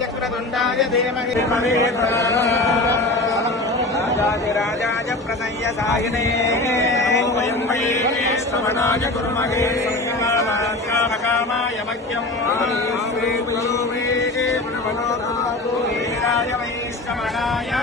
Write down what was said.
चक्रतुण्डाय धीमहि राजाय प्रणय्य साहिने वयं वै श्रवणाय कुर्महे कामाय मह्यं वीराय वै श्रवणाय